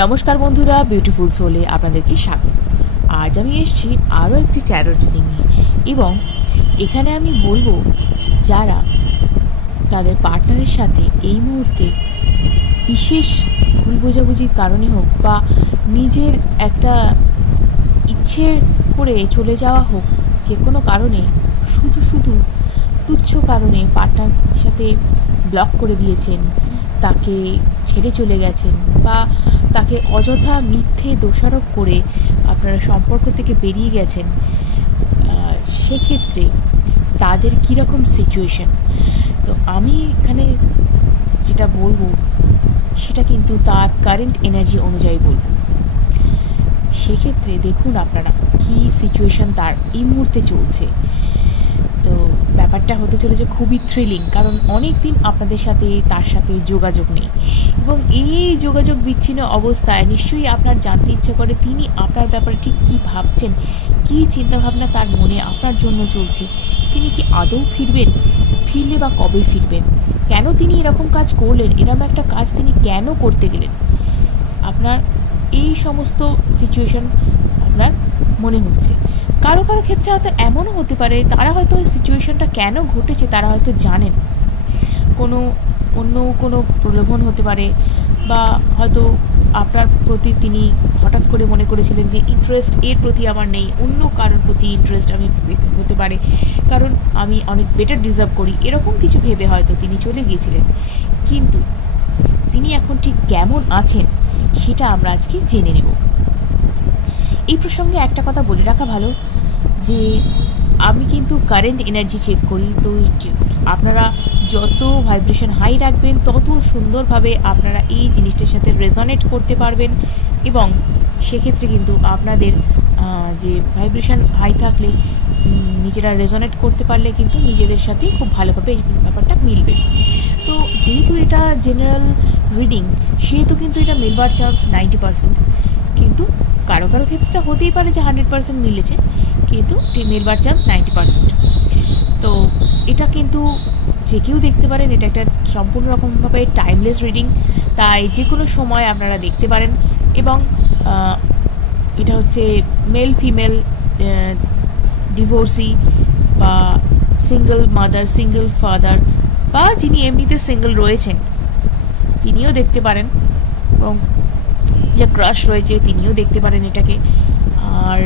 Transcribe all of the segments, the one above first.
নমস্কার বন্ধুরা, বিউটিফুল সোলে আপনাদেরকে স্বাগত। আজ আমি এসেছি আরও একটি ট্যারো রিডিং নিয়ে, এবং এখানে আমি বলবো যারা তাদের পার্টনারের সাথে এই মুহূর্তে বিশেষ ভুল বোঝাবুঝির কারণে হোক বা নিজের একটা ইচ্ছে করে চলে যাওয়া হোক, যে কোনো কারণে শুধু তুচ্ছ কারণে পার্টনারের সাথে ব্লক করে দিয়েছেন, তাকে ছেড়ে চলে গেছেন বা তাকে অযথা মিথ্যে দোষারোপ করে আপনারা সম্পর্ক থেকে বেরিয়ে গেছেন, সেক্ষেত্রে তাদের কীরকম সিচুয়েশন। তো আমি এখানে যেটা বলবো সেটা কিন্তু তার কারেন্ট এনার্জি অনুযায়ী বলবো। সেক্ষেত্রে দেখুন আপনারা কী সিচুয়েশন তার এই মুহূর্তে চলছে। তো ব্যাপারটা হতে চলেছে খুবই থ্রিলিং, কারণ অনেক দিন আপনাদের সাথে তার সাথে যোগাযোগ নেই, এবং এই যোগাযোগ বিচ্ছিন্ন অবস্থায় নিশ্চয়ই আপনার জানতে ইচ্ছা করে তিনি আপনার ব্যাপারে ঠিক কী ভাবছেন, কী চিন্তাভাবনা তার মনে আপনার জন্য চলছে, তিনি কি আদৌ ফিরবেন, ফিরলে বা কবে ফিরবেন, কেন তিনি এরকম কাজ করলেন, এরকম একটা কাজ তিনি কেন করতে গেলেন। আপনার এই সমস্ত সিচুয়েশন আপনার মনে হচ্ছে। কারো ক্ষেত্রে হয়তো এমনও হতে পারে তারা হয়তো ওই সিচুয়েশনটা কেন ঘটেছে তারা হয়তো জানেন, অন্য কোনো প্রলোভন হতে পারে, বা হয়তো আপনার প্রতি তিনি হঠাৎ করে মনে করেছিলেন যে ইন্টারেস্ট এর প্রতি আমার নেই, অন্য কারোর প্রতি ইন্টারেস্ট আমি হতে পারে, কারণ আমি অনেক বেটার ডিজার্ভ করি, এরকম কিছু ভেবে হয়তো তিনি চলে গিয়েছিলেন। কিন্তু তিনি এখন ঠিক কেমন আছেন সেটা আমরা আজকে জেনে নেব। এই প্রসঙ্গে একটা কথা বলে রাখা ভালো যে আমি কিন্তু কারেন্ট এনার্জি চেক করি, তো আপনারা যত ভাইব্রেশন হাই রাখবেন তত সুন্দরভাবে আপনারা এই জিনিসটার সাথে রেজনেট করতে পারবেন, এবং সেক্ষেত্রে কিন্তু আপনাদের যে ভাইব্রেশন হাই থাকলে নিজেরা রেজনেট করতে পারলে কিন্তু নিজেদের সাথেই খুব ভালোভাবে এই ব্যাপারটা মিলবে। তো যেহেতু এটা জেনারেল রিডিং, সেহেতু কিন্তু এটা মিলবার চান্স 90%, কিন্তু কারো ক্ষেত্রে হতেই পারে যে 100% মিলেছে, কিন্তু মিলবার চান্স 90%। তো এটা কিন্তু যে কেউ দেখতে পারেন, এটা একটা সম্পূর্ণ রকমভাবে টাইমলেস রিডিং, তাই যে কোনো সময় আপনারা দেখতে পারেন, এবং এটা হচ্ছে মেল ফিমেল, ডিভোর্সি বা সিঙ্গেল মাদার, সিঙ্গেল ফাদার, বা যিনি এমনিতে সিঙ্গেল রয়েছেন তিনিও দেখতে পারেন, এবং যে ক্রাশ রয়েছে তিনিও দেখতে পারেন এটাকে। আর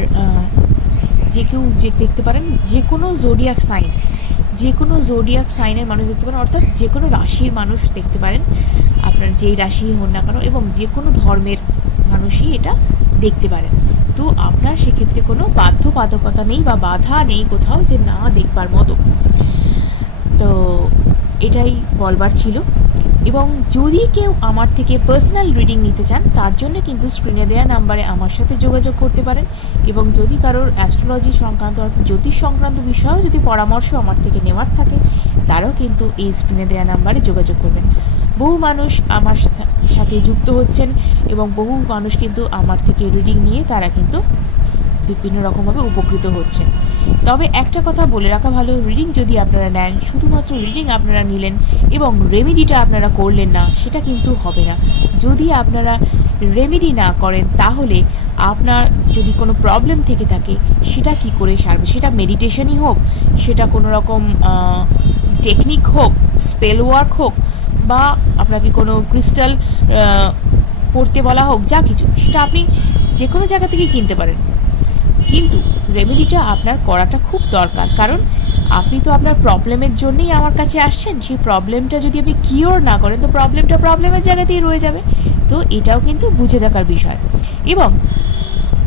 যে কেউ দেখতে পারেন, যে কোনো জোডিয়াক সাইনের মানুষ দেখতে পারেন, অর্থাৎ যে কোনো রাশির মানুষ দেখতে পারেন, আপনার যেই রাশি হন না কেন, এবং যে কোনো ধর্মের মানুষই এটা দেখতে পারেন। তো আপনার সেক্ষেত্রে কোনো বাধ্যবাধকতা নেই বা বাধা নেই কোথাও যে না দেখবার মতো। তো এটাই বলবার ছিল। এবং যদি কেউ আমার থেকে পার্সোনাল রিডিং নিতে চান, তার জন্য কিন্তু স্ক্রিনে দেওয়া নাম্বারে আমার সাথে যোগাযোগ করতে পারেন, এবং যদি কারোর অ্যাস্ট্রোলজি সংক্রান্ত অর্থাৎ জ্যোতিষ সংক্রান্ত বিষয়েও যদি পরামর্শ আমার থেকে নেওয়ার থাকে, তারাও কিন্তু এই স্ক্রিনে দেওয়া নাম্বারে যোগাযোগ করবেন। বহু মানুষ আমার সাথে যুক্ত হচ্ছেন, এবং বহু মানুষ কিন্তু আমার থেকে রিডিং নিয়ে তারা কিন্তু বিভিন্ন রকমভাবে উপকৃত হচ্ছেন। তবে একটা কথা বলে রাখা ভালো, রিডিং যদি আপনারা নেন, শুধুমাত্র রিডিং আপনারা নিলেন এবং রেমেডিটা আপনারা করলেন না, সেটা কিন্তু হবে না। যদি আপনারা রেমেডি না করেন, তাহলে আপনার যদি কোনো প্রবলেম থেকে থাকে সেটা কি করে সারবে, সেটা মেডিটেশনই হোক, সেটা কোনো রকম টেকনিক হোক, স্পেল ওয়ার্ক হোক, বা আপনাকে কোনো ক্রিস্টাল পড়তে বলা হোক, যা কিছু, সেটা আপনি যে কোনো জায়গা থেকেই কিনতে পারেন, কিন্তু রেমেডিটা আপনার করাটা খুব দরকার। কারণ আপনি তো আপনার প্রবলেমের জন্যই আমার কাছে আসছেন, সেই প্রবলেমটা যদি আপনি কিওর না করেন, তো প্রবলেমটা প্রবলেমের জায়গাতেই রয়ে যাবে। তো এটাও কিন্তু বুঝে দেখার বিষয়। এবং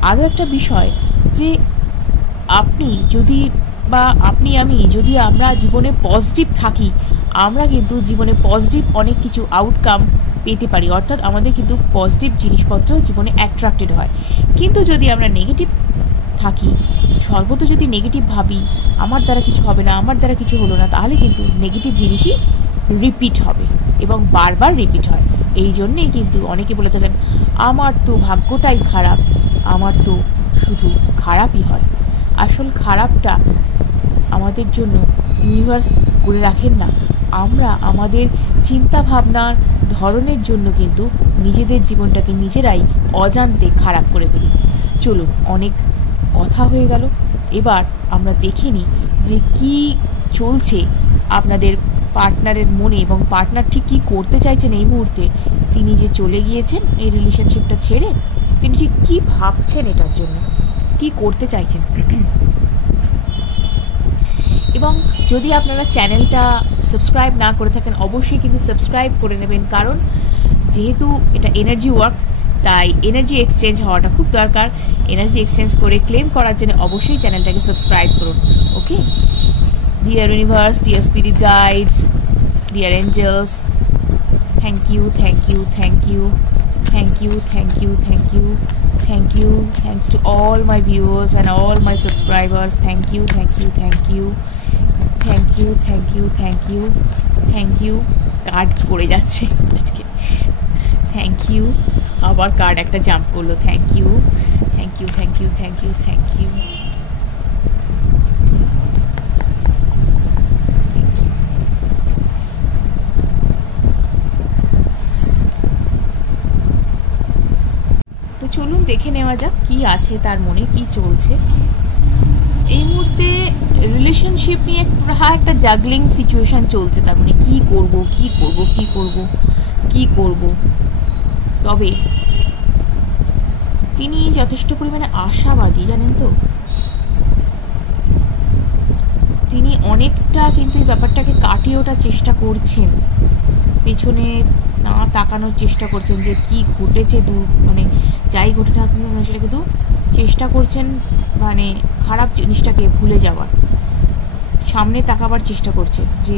আরও একটা বিষয় যে আপনি যদি বা আমি যদি আমরা জীবনে পজিটিভ থাকি, আমরা কিন্তু জীবনে পজিটিভ অনেক কিছু আউটকাম পেতে পারি, অর্থাৎ আমাদের কিন্তু পজিটিভ জিনিসপত্র জীবনে অ্যাট্রাক্টেড হয়। কিন্তু যদি আমরা নেগেটিভ থাকি, সর্বত যদি নেগেটিভ ভাবি, আমার দ্বারা কিছু হবে না, আমার দ্বারা কিছু হলো না, তাহলে কিন্তু নেগেটিভ জিনিসই রিপিট হবে এবং বারবার রিপিট হয়। এই জন্যেই কিন্তু অনেকে বলে থাকেন, আমার তো ভাগ্যটাই খারাপ, আমার তো শুধু খারাপই হয়। আসল খারাপটা আমাদের জন্য ইউনিভার্স করে রাখেন না, আমরা আমাদের চিন্তা ভাবনার ধরনের জন্য কিন্তু নিজেদের জীবনটাকে নিজেরাই অজান্তে খারাপ করে ফেলি। চলুন, অনেক কথা হয়ে গেল, এবার আমরা দেখে নিই যে কি চলছে আপনাদের পার্টনারের মনে, এবং পার্টনার ঠিক কী করতে চাইছেন এই মুহূর্তে। তিনি যে চলে গিয়েছেন এই রিলেশনশিপটা ছেড়ে, তিনি ঠিক কী ভাবছেন, এটার জন্য কি করতে চাইছেন। এবং যদি আপনারা চ্যানেলটা সাবস্ক্রাইব না করে থাকেন, অবশ্যই কিন্তু সাবস্ক্রাইব করে নেবেন, কারণ যেহেতু এটা এনার্জি ওয়ার্ক, তাই এনার্জি এক্সচেঞ্জ হওয়াটা খুব দরকার। এনার্জি এক্সচেঞ্জ করে ক্লেম করার জন্য অবশ্যই চ্যানেলটাকে সাবস্ক্রাইব করুন। Okay, dear universe, dear spirit guides, dear angels, thank you, thank you, thank you, thank you, thank you, thank you, thank you, thanks to all my viewers and all my subscribers. Thank you, thank you, thank you, thank you, thank you, thank you, thank you. Card পড়ে যাচ্ছে আজকে। Thank you, আবার card একটা jump করলো। Thank you, thank you, thank you, thank you, thank you. চলুন দেখে নেওয়া যাক কি আছে তার মনে, কি চলছে এই মুহূর্তে। রিলেশনশিপ নিয়ে প্রায় একটা জাগলিং সিচুয়েশন চলছে, তার মানে কি করব, কি করব, কি করব, কি করব। তবে তিনি যথেষ্ট পরিমাণে আশাবাদী, জানেন তো। তিনি অনেকটা কিন্তু এই ব্যাপারটাকে কাটিয়ে ওঠার চেষ্টা করছেন, পেছনে না তাকানোর চেষ্টা করছেন যে কি ঘটেছে, মানে যাই ঘটে থাকুক না সেটা কিন্তু চেষ্টা করছেন মানে খারাপ জিনিসটাকে ভুলে যাওয়ার, সামনে তাকাবার চেষ্টা করছেন যে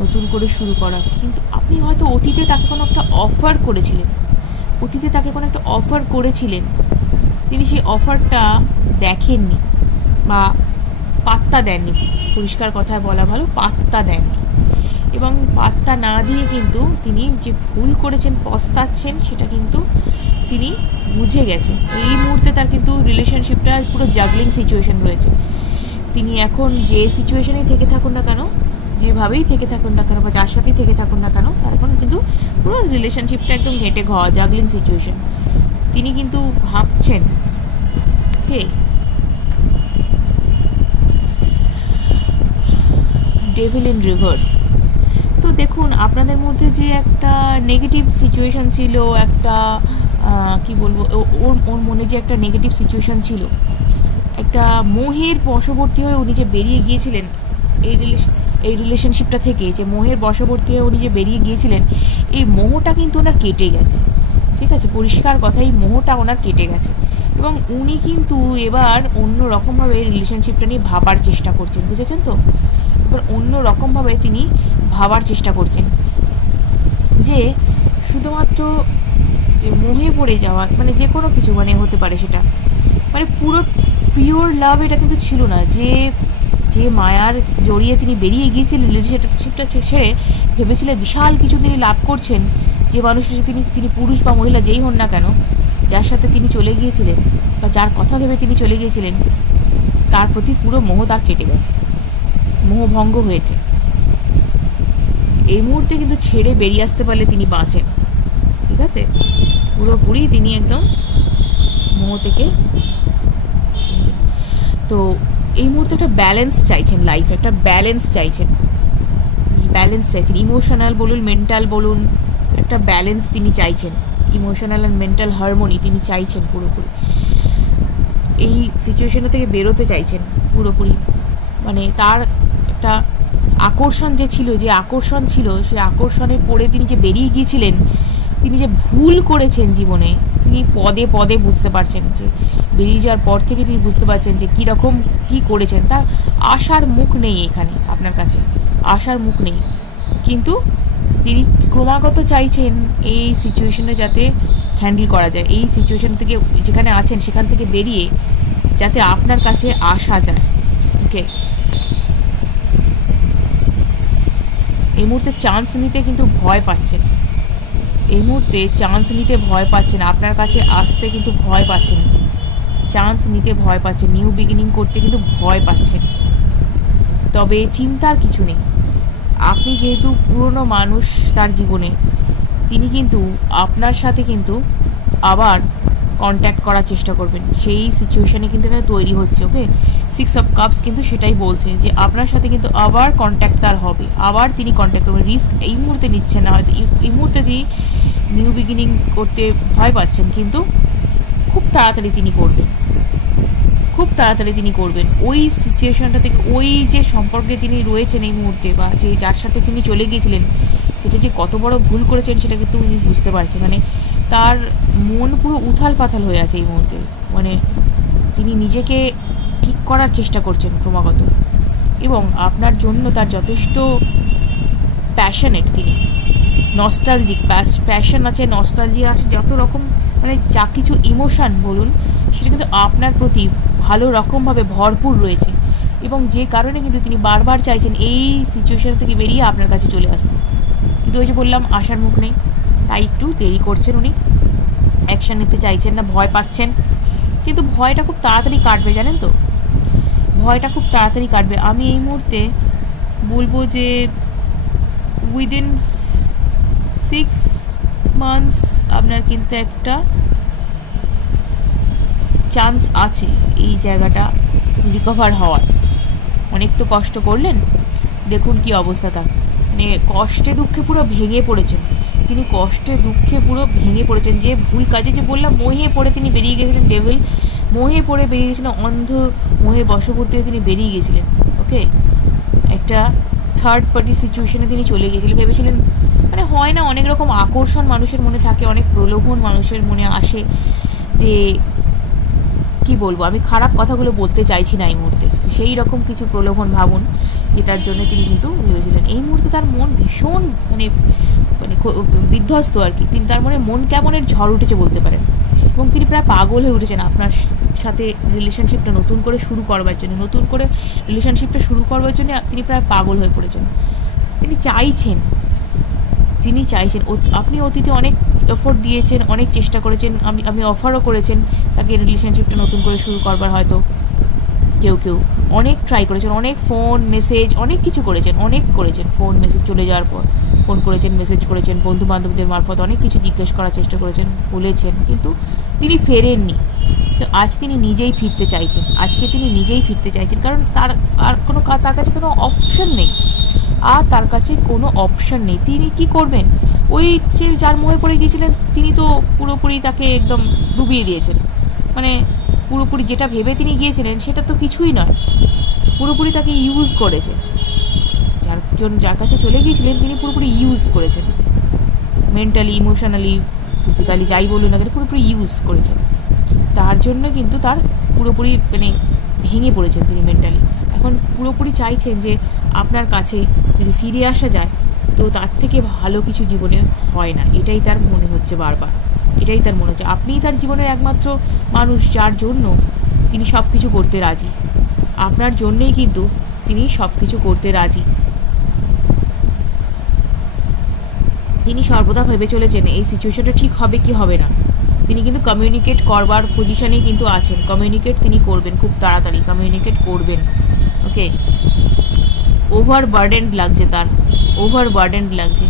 নতুন করে শুরু করা। কিন্তু আপনি হয়তো অতীতে তাকে কোনো একটা অফার করেছিলেন, অতীতে তাকে কোনো একটা অফার করেছিলেন, তিনি সেই অফারটা দেখেননি বা পাত্তা দেননি, পরিষ্কার কথায় বলা ভালো, পাত্তা দেননি। এবং পাত্তা না দিয়ে কিন্তু তিনি যে ভুল করেছেন, পস্তাচ্ছেন, সেটা কিন্তু তিনি বুঝে গেছেন। এই মুহূর্তে তার কিন্তু রিলেশনশিপটা পুরো জাগলিং সিচুয়েশন রয়েছে। তিনি এখন যে সিচুয়েশনেই থেকে থাকুন না কেন, যেভাবেই থেকে থাকুন না কেন বা যার সাথেই থেকে থাকুন না কেন, তার এখন কিন্তু পুরো রিলেশনশিপটা একদম ঘেঁটে ঘোয়া জাগলিং সিচুয়েশন। তিনি কিন্তু ভাবছেন কে ডেভিল ইন রিভার্স। তো দেখুন, আপনাদের মধ্যে যে একটা নেগেটিভ সিচুয়েশন ছিল, একটা কি বলবো, ওর মনে যে একটা নেগেটিভ সিচুয়েশন ছিল, একটা মোহের বশবর্তী হয়ে উনি যে বেরিয়ে গিয়েছিলেন এই রিলেশনশিপটা থেকে, যে মোহের বশবর্তী হয়ে উনি যে বেরিয়ে গিয়েছিলেন, এই মোহটা কিন্তু ওনার কেটে গেছে। ঠিক আছে, পরিষ্কার কথা, এই মোহটা ওনার কেটে গেছে। এবং উনি কিন্তু এবার অন্য রকমভাবে রিলেশনশিপটা নিয়ে ভাবার চেষ্টা করছেন, বুঝেছেন তো। এবার অন্য রকমভাবে তিনি ভাবার চেষ্টা করছেন যে শুধুমাত্র যে মোহে পড়ে যাওয়া, মানে যে কোনো কিছু মানে হতে পারে, সেটা মানে পুরো পিওর লাভ এটা কিন্তু ছিল না। যে মায়ার জড়িয়ে তিনি বেরিয়ে গিয়েছিলেন রিলেশনশিপটা ছেড়ে, ভেবেছিলেন বিশাল কিছু তিনি লাভ করছেন, যে মানুষের তিনি পুরুষ বা মহিলা যেই হন না কেন, যার সাথে তিনি চলে গিয়েছিলেন বা যার কথা ভেবে তিনি চলে গিয়েছিলেন, তার প্রতি পুরো মোহ তার কেটে গেছে, মোহভঙ্গ হয়েছে। এই মুহূর্তে কিন্তু ছেড়ে বেরিয়ে আসতে পারলে তিনি বাঁচেন। ঠিক আছে, পুরোপুরি তিনি একদম মোহ থেকে। তো এই মুহূর্তে একটা ব্যালেন্স চাইছেন, লাইফে একটা ব্যালেন্স চাইছেন, ইমোশনাল বলুন, মেন্টাল বলুন, একটা ব্যালেন্স তিনি চাইছেন, ইমোশনাল অ্যান্ড মেন্টাল হারমোনি তিনি চাইছেন পুরোপুরি। এই সিচুয়েশন থেকে বেরোতে চাইছেন পুরোপুরি, মানে তার একটা আকর্ষণ যে ছিল, সেই আকর্ষণে পড়ে তিনি যে বেরিয়ে গিয়েছিলেন, তিনি যে ভুল করেছেন জীবনে, তিনি পদে পদে বুঝতে পারছেন, যে বেরিয়ে যাওয়ার পর থেকে তিনি বুঝতে পারছেন যে কীরকম কী করেছেন। তার আশার মুখ নেই এখানে, আপনার কাছে আশার মুখ নেই, কিন্তু তিনি ক্রমাগত চাইছেন এই সিচুয়েশনে যাতে হ্যান্ডেল করা যায়, এই সিচুয়েশন থেকে যেখানে আছেন সেখান থেকে বেরিয়ে যাতে আপনার কাছে আসা যায়। ওকে, এই মুহূর্তে চান্স নিতে কিন্তু ভয় পাচ্ছেন, এই মুহূর্তে চান্স নিতে ভয় পাচ্ছেন, আপনার কাছে আসতে কিন্তু ভয় পাচ্ছেন, চান্স নিতে ভয় পাচ্ছেন, নিউ বিগিনিং করতে কিন্তু ভয় পাচ্ছেন। তবে চিন্তার কিছু নেই, আপনি যেহেতু পুরনো মানুষ তার জীবনে, তিনি কিন্তু আপনার সাথে কিন্তু আবার কন্ট্যাক্ট করার চেষ্টা করবেন, সেই সিচুয়েশানে কিন্তু এখানে তৈরি হচ্ছে। ওকে, 6 অফ কাপস কিন্তু সেটাই বলছে যে আপনার সাথে কিন্তু আবার কন্ট্যাক্ট তার হবে, আবার তিনি কন্ট্যাক্ট করবেন। রিস্ক এই মুহূর্তে নিচ্ছেন না, হয়তো এই মুহূর্তে তিনি নিউ বিগিনিং করতে ভয় পাচ্ছেন, কিন্তু খুব তাড়াতাড়ি তিনি করবেন, খুব তাড়াতাড়ি তিনি করবেন। ওই সিচুয়েশনটা থেকে, ওই যে সম্পর্কে যিনি রয়েছেন এই মুহূর্তে, বা যে যার সাথে তিনি চলে গিয়েছিলেন, সেটা যে কত বড় ভুল করেছেন সেটা কিন্তু উনি বুঝতে পারছেন। মানে তার মন পুরো উথাল পাথাল হয়ে আছে এই মুহূর্তে। মানে তিনি নিজেকে ঠিক করার চেষ্টা করছেন ক্রমাগত, এবং আপনার জন্য তার যথেষ্ট প্যাশনেট, তিনি নস্টালজিক, প্যাশন আছে, নস্টালজিয়া আছে, যত রকম মানে যা কিছু ইমোশান বলুন, সেটা কিন্তু আপনার প্রতি ভালো রকমভাবে ভরপুর রয়েছে, এবং যে কারণে কিন্তু তিনি বারবার চাইছেন এই সিচুয়েশন থেকে বেরিয়ে আপনার কাছে চলে আসতে। কিন্তু ওই যে বললাম, আশার মুখ নেই, তাই একটু দেরি করছেন উনি, অ্যাকশান নিতে চাইছেন না, ভয় পাচ্ছেন। কিন্তু ভয়টা খুব তাড়াতাড়ি কাটবে, জানেন তো, ভয়টা খুব তাড়াতাড়ি কাটবে। আমি এই মুহূর্তে বলবো যে উইদিন 6 মান্থস আপনার কিন্তু একটা চান্স আছে এই জায়গাটা রিকভার হওয়ার। অনেক তো কষ্ট করলেন, দেখুন কি অবস্থা তার, মানে কষ্টে দুঃখে পুরো ভেঙে পড়েছেন তিনি, কষ্টে দুঃখে পুরো ভেঙে পড়েছেন। যে ভুল কাজে, যে বললাম, মোহে পড়ে তিনি বেরিয়ে গেছিলেন, ডেভিল মোহে পড়ে বেরিয়ে গেছিলেন, অন্ধ মোহে বশবর্তী হয়ে তিনি বেরিয়ে গেছিলেন। ওকে, একটা থার্ড পার্টি সিচুয়েশনে তিনি চলে গিয়েছিলেন, ভেবেছিলেন, মানে হয় না, অনেক রকম আকর্ষণ মানুষের মনে থাকে, অনেক প্রলোভন মানুষের মনে আসে, যে কি বলবো, আমি খারাপ কথাগুলো বলতে চাইছি না এই মুহূর্তে, সেই রকম কিছু প্রলোভন ভাবুন, যেটার জন্য তিনি কিন্তু ভেবেছিলেন। এই মুহূর্তে তার মন ভীষণ মানে মানে বিধ্বস্ত আর কি, তিনি, তার মনে মন কেমনের ঝড় উঠেছে বলতে পারেন, এবং তিনি প্রায় পাগল হয়ে উঠেছেন আপনার সাথে রিলেশনশিপটা নতুন করে শুরু করবার জন্য, নতুন করে রিলেশনশিপটা শুরু করবার জন্য তিনি প্রায় পাগল হয়ে পড়েছেন। তিনি চাইছেন, আপনি অতীতে অনেক এফোর্ট দিয়েছেন, অনেক চেষ্টা করেছেন, আপনি অফারও করেছেন তাকে রিলেশনশিপটা নতুন করে শুরু করবার, হয়তো কেউ অনেক ট্রাই করেছেন, অনেক ফোন মেসেজ অনেক কিছু করেছেন, ফোন মেসেজ চলে যাওয়ার পর ফোন করেছেন, মেসেজ করেছেন, বন্ধু বান্ধবদের মারফত অনেক কিছু জিজ্ঞেস করার চেষ্টা করেছেন, বলেছেন, কিন্তু তিনি ফেরেননি। তো আজ তিনি নিজেই ফিরতে চাইছেন, কারণ তার কাছে কোনো অপশন নেই, তিনি কি করবেন? ওই যে যার মোহে পড়ে গিয়েছিলেন, তিনি তো পুরোপুরি তাকে একদম ডুবিয়ে দিয়েছেন, মানে পুরোপুরি যেটা ভেবে তিনি গিয়েছিলেন সেটা তো কিছুই নয়, পুরোপুরি তাকে ইউজ করেছে। যার কাছে চলে গিয়েছিলেন তিনি পুরোপুরি ইউজ করেছেন, মেন্টালি, ইমোশনালি, ফিজিক্যালি, যাই বলুন না কেন, পুরোপুরি ইউজ করেছেন। তার জন্য কিন্তু তার পুরোপুরি মানে ভেঙে পড়েছেন তিনি মেন্টালি। এখন পুরোপুরি চাইছেন যে আপনার কাছে যদি ফিরে আসা যায়, তো তার থেকে ভালো কিছু জীবনে হয় না, এটাই তার মনে হচ্ছে বারবার, আপনিই তার জীবনের একমাত্র মানুষ যার জন্য তিনি সব কিছু করতে রাজি, আপনার জন্যেই কিন্তু তিনি সব কিছু করতে রাজি। তিনি সর্বদা ভেবে চলেছেন এই সিচুয়েশনটা ঠিক হবে কি হবে না, তিনি কিন্তু কমিউনিকেট করবার পজিশনেই কিন্তু আছেন, কমিউনিকেট তিনি করবেন, খুব তাড়াতাড়ি কমিউনিকেট করবেন। ওকে, ওভারবার্ডেন্ড লাগছে,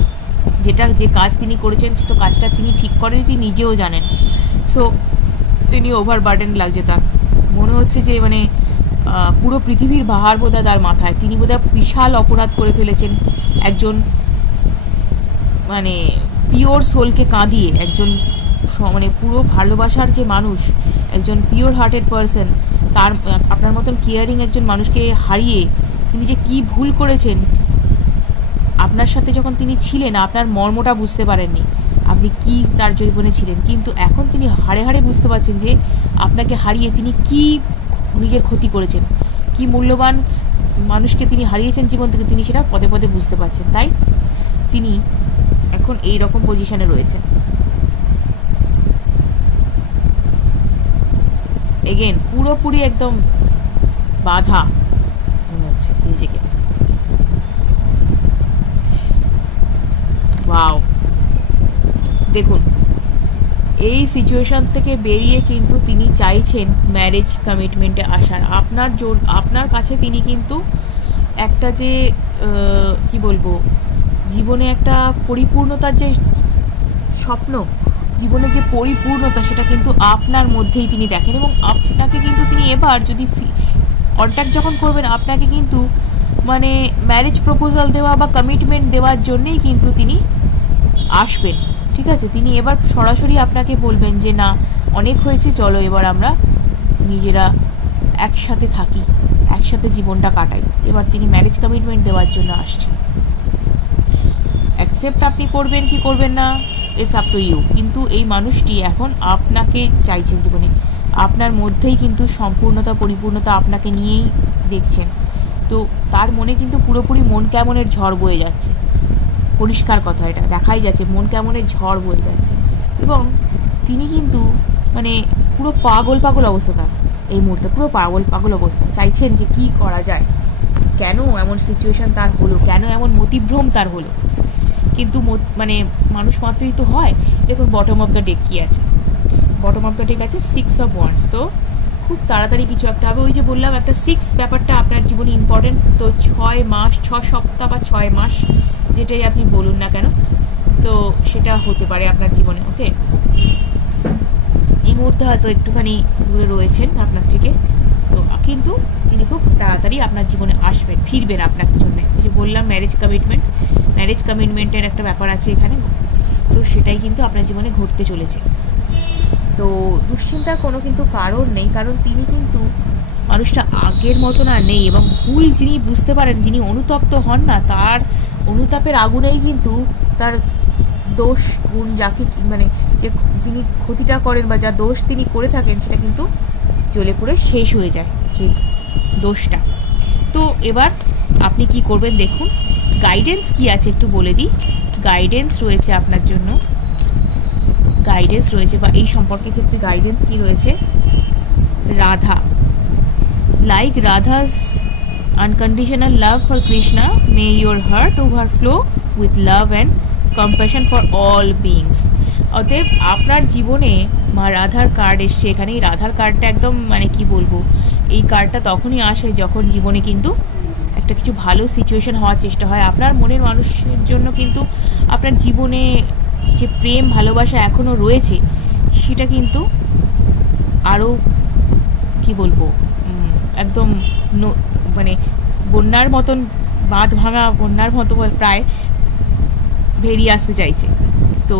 যে কাজ তিনি করেছেন সেটা কাজটা তিনি ঠিক করেন, তিনি নিজেও জানেন। সো তিনি ওভারবার্ডেন্ড লাগছে, তার মনে হচ্ছে যে মানে পুরো পৃথিবীর ভার বোধহয় তার মাথায়, তিনি বোধহয় বিশাল অপরাধ করে ফেলেছেন। একজন মানে পিওর সোলকে কাঁদিয়ে, একজন মানে পুরো ভালোবাসার যে মানুষ, একজন পিওর হার্টেড পারসন, তার আপনার মতন কেয়ারিং একজন মানুষকে হারিয়ে তিনি যে কী ভুল করেছেন, আপনার সাথে যখন তিনি ছিলেন আপনার মর্মটা বুঝতে পারেননি, আপনি কি তার জীবনে ছিলেন, কিন্তু এখন তিনি হাড়ে হাড়ে বুঝতে পারছেন যে আপনাকে হারিয়ে তিনি কি নিজের ক্ষতি করেছেন, কি মূল্যবান মানুষকে তিনি হারিয়েছেন জীবন থেকে, তিনি সেটা পদে পদে বুঝতে পারছেন। তাই তিনি এখন এই রকম পজিশনে রয়েছেন। এগেন পুরোপুরি একদম বাধা মনে হচ্ছে নিজেকে। ওয়াও, দেখুন এই সিচুয়েশন থেকে বেরিয়ে কিন্তু তিনি চাইছেন ম্যারেজ কমিটমেন্টে আসার। আপনার কাছে তিনি কিন্তু একটা যে কি বলবো, জীবনে একটা পরিপূর্ণতার যে স্বপ্ন, জীবনে যে পরিপূর্ণতা, সেটা কিন্তু আপনার মধ্যেই তিনি দেখেন। এবং আপনাকে কিন্তু তিনি এবার যদি কন্ট্যাক্ট যখন করবেন, আপনাকে কিন্তু মানে ম্যারেজ প্রপোজাল দেওয়া বা কমিটমেন্ট দেওয়ার জন্যেই কিন্তু তিনি আসবেন। ঠিক আছে, তিনি এবার সরাসরি আপনাকে বলবেন যে না, অনেক হয়েছে, চলো এবার আমরা নিজেরা একসাথে থাকি, একসাথে জীবনটা কাটাই। এবার তিনি ম্যারেজ কমিটমেন্ট দেওয়ার জন্য আসছেন। অ্যাকসেপ্ট আপনি করবেন কি করবেন না, ইটস আপ টু ইউ। কিন্তু এই মানুষটি এখন আপনাকে চাইছেন জীবনে, আপনার মধ্যেই কিন্তু সম্পূর্ণতা, পরিপূর্ণতা আপনাকে নিয়েই দেখছেন। তো তার মনে কিন্তু পুরোপুরি মন কেমনের ঝড় বয়ে যাচ্ছে, পরিষ্কার কথা, এটা দেখাই যাচ্ছে, মন কেমনের ঝড় বয়ে যাচ্ছে। এবং তিনি কিন্তু মানে পুরো পাগল পাগল অবস্থা, তার এই মুহূর্তে পুরো পাগল পাগল অবস্থা, চাইছেন যে কি করা যায়, কেন এমন সিচুয়েশন তার হলো, কেন এমন মতিভ্রম তার হলো। কিন্তু মানে মানুষ মাত্রই তো হয়। দেখুন বটম অফ দ্য ডেক কী আছে, বটম অফ দ্য ডেক আছে 6 অফ ওয়ান্ডস। তো খুব তাড়াতাড়ি কিছু একটা হবে। ওই যে বললাম একটা 6 ব্যাপারটা আপনার জীবনে ইম্পর্টেন্ট। তো 6 মাস, 6 সপ্তাহ বা 6 মাস, যেটাই আপনি বলুন না কেন, তো সেটা হতে পারে আপনার জীবনে। ওকে, এই মুহূর্তে হয়তো একটুখানি দূরে রয়েছেন আপনার থেকে, তো কিন্তু তিনি খুব তাড়াতাড়ি আপনার জীবনে আসবেন, ফিরবেন আপনার জন্য। এই যে বললাম ম্যারেজ কমিটমেন্টের একটা ব্যাপার আছে এখানে, তো সেটাই কিন্তু আপনার জীবনে ঘটতে চলেছে। তো দুশ্চিন্তার কোনো কিন্তু কারণ নেই, কারণ তিনি কিন্তু মানুষটা আগের মতন আর নেই। এবং ভুল যিনি বুঝতে পারেন, যিনি অনুতপ্ত হন না, তার অনুতাপের আগুনেই কিন্তু তার দোষ গুণ, যাকে মানে যে তিনি ক্ষতিটা করেন বা যা দোষ তিনি করে থাকেন, সেটা কিন্তু জ্বলে পুড়ে শেষ হয়ে যায় সেই দোষটা। তো এবার আপনি কি করবেন দেখুন, গাইডেন্স কি আছে একটু বলে দিই। গাইডেন্স রয়েছে আপনার জন্য, গাইডেন্স রয়েছে, বা এই সম্পর্কের ক্ষেত্রে গাইডেন্স কি রয়েছে, Radha. Like Radha's unconditional love for Krishna, may your heart overflow with love and compassion for all beings. অতএব আপনার জীবনে মা রাধার কার্ড এসছে এখানে। এই রাধার কার্ডটা একদম মানে কি বলবো, এই কার্ডটা তখনই আসে যখন জীবনে কিন্তু একটা কিছু ভালো সিচুয়েশন হওয়ার চেষ্টা হয় আপনার মনের মানুষের জন্য। কিন্তু আপনার জীবনে যে প্রেম ভালোবাসা এখনও রয়েছে, সেটা কিন্তু আরও কি বলবো, একদম মানে বন্যার মতন, বাঁধ ভাঙা বন্যার মতো প্রায় বেরিয়ে আসতে চাইছে। তো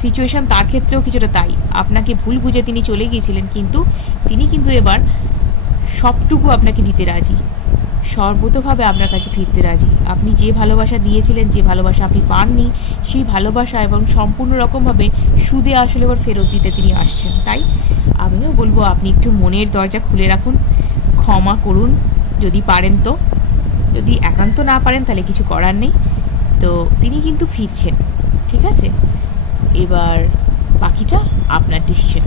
সিচুয়েশান তার ক্ষেত্রেও কিছুটা তাই। আপনাকে ভুল বুঝে তিনি চলে গিয়েছিলেন, কিন্তু তিনি কিন্তু এবার সবটুকু আপনাকে দিতে রাজি, সর্বতভাবে আপনার কাছে ফিরতে রাজি। আপনি যে ভালোবাসা দিয়েছিলেন, যে ভালোবাসা আপনি পাননি, সেই ভালোবাসা এবং সম্পূর্ণ রকমভাবে সুদে আসলে এবার ফেরত দিতে তিনি আসছেন। তাই আমিও বলবো আপনি একটু মনের দরজা খুলে রাখুন, ক্ষমা করুন যদি পারেন। তো যদি একান্ত না পারেন তাহলে কিছু করার নেই। তো তিনি কিন্তু ফিরছেন, ঠিক আছে? এবার বাকিটা আপনার ডিসিশন।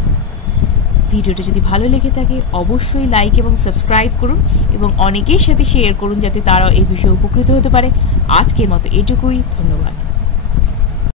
ভিডিওটা যদি ভালো লেগে থাকে অবশ্যই লাইক এবং সাবস্ক্রাইব করুন এবং অনেকের সাথে শেয়ার করুন, যাতে তারাও এই বিষয়ে উপকৃত হতে পারে। আজকের মতো এটুকুই, ধন্যবাদ।